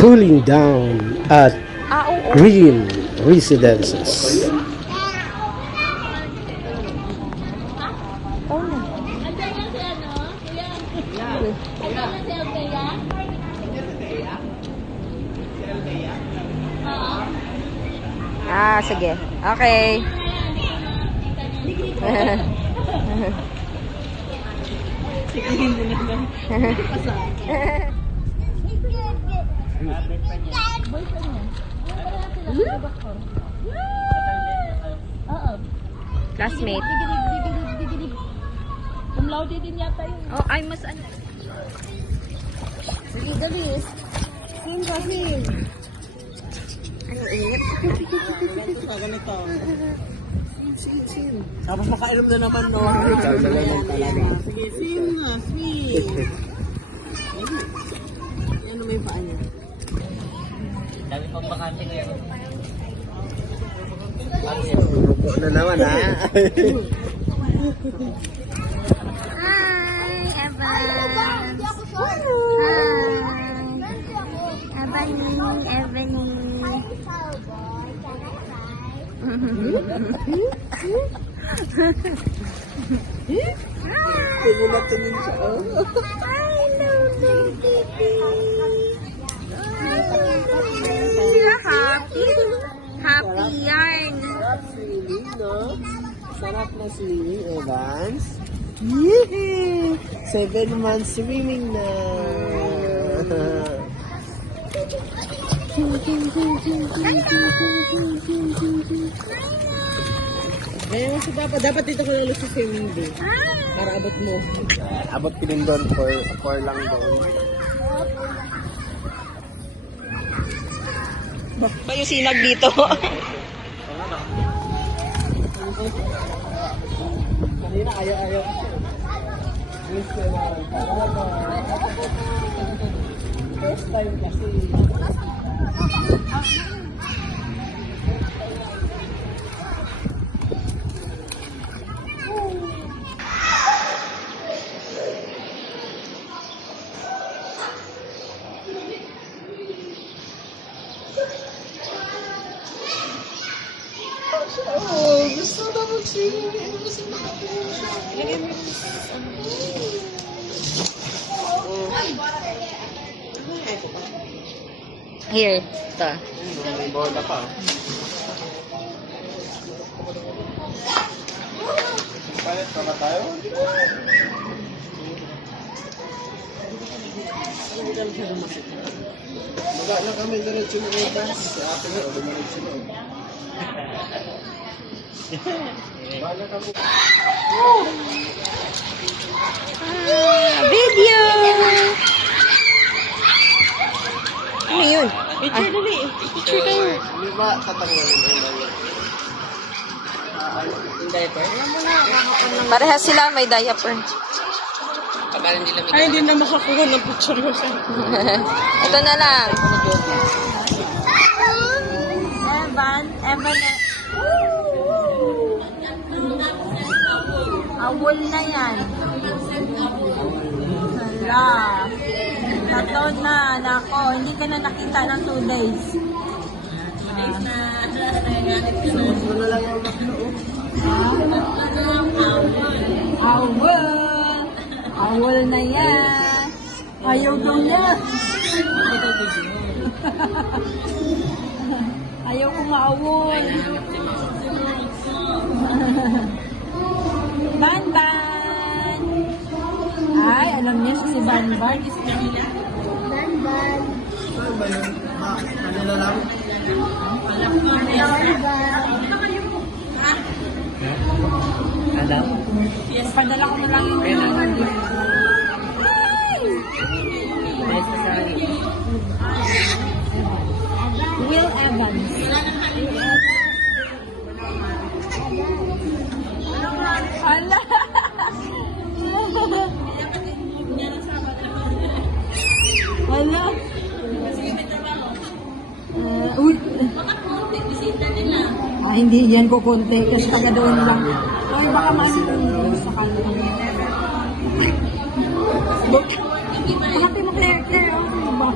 cooling down at Green Residences. Sige. Okay. Classmate. Cum laude din yata yun. Oh, ay mas ano. Dali. Sim ka, sim. Ano init? Ganito. Sim. Tapos makainom na naman, no? Ikaw na naman talaga. Sige, sim na, sweet. Ano may paa niya? Dami pang bakante ngayon. Upo na naman, ha? Hi, Evan. Hi. Ebony. Hindi na tumingin siya, oh. Happy yarn. Sarap swimming, no? Sarap na swimming, Evans. Yee! 7 months swimming na. Kaya kasi dapat dito ko lalo sa swimming day. Para abot mo. Abot ko din doon for lang doon. Ba yung sinag dito? Kanina ayaw. First time kasi. Oh, gusto na mag-swimming. Gusto na Here. Ito. May bola pa. Palit pa ba tayo? Baga na kami diretso ng Evans. Sa atin na, dumiretso na. Baga kami. Video! Ano yun? Picture dali. Picture kayo. Hindi ba tatanggalin ang mga? Yung diaper? Parehas sila may diaper. Ay, hindi na makakuha ng picture ko siya. Ito na lang. Evan. Awol na yan. Hala. Taton na, nako. Hindi ka na nakita ng 2 days. Awol na yan. Ayaw daw niya. Ayaw ko maawol. Banban! Ay, alam niya si Banban. Banban. Ano ba yun? Kanila lang? Alam? Yes, padala ko na lang yung Will Evans. Hala! Hala! Uy! Hindi yan ko konti kasi taga doon lang. Ay, baka maano sa kanila. Bakit mo Claire? Okay ba?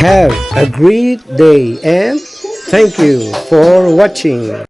Have a great day and thank you for watching.